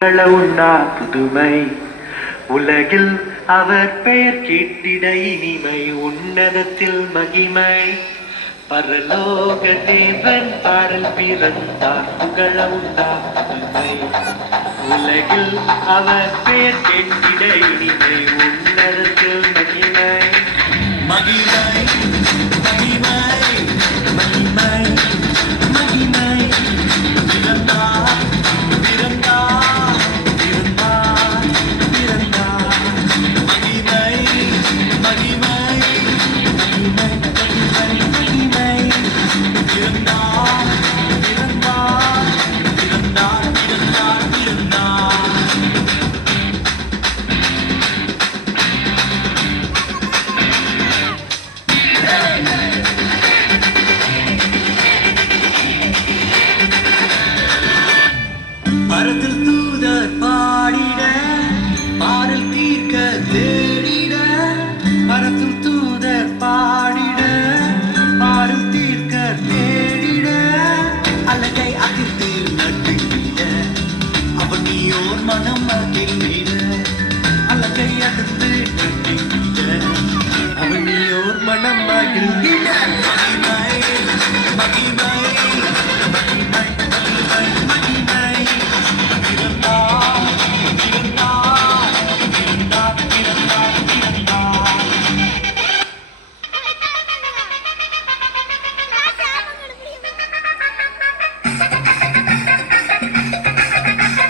உண்ணா புதுமை உலகில் அவர் பெயர் கேட்டிட இனிமை உன்னதத்தில் மகிமை பரலோக தேவன் பாடல் பிறந்தார் புகழ உண்டா புதுமை உலகில் அவர் பெயர் கேட்டிட இனிமை உன்னதத்தில் மகிமை மகிமை மகிமை மகிமை மகிமை பிறந்தார் பிறந்தார் பிறந்தார் பிறந்தார் மகிமை மகிமை மகிமை மகிமை பிறந்தார் பிறந்தார் பிறந்தார் பிறந்தார் பிறந்தார் மரத்தில் தூதர் பாடிட பாடல் தீர்க்க தேடிட மரத்தில் தூதர் பாடிட பாடல் தீர்க்க தேடிட அழகை அதிர்த்து நட்டுகிட அவன் நீயோர் மனம் மகிழ்ந்திட அழகை அதிர்த்து நட்டுகிட அவன் நீயோர் மனம் மகிழ்ந்திட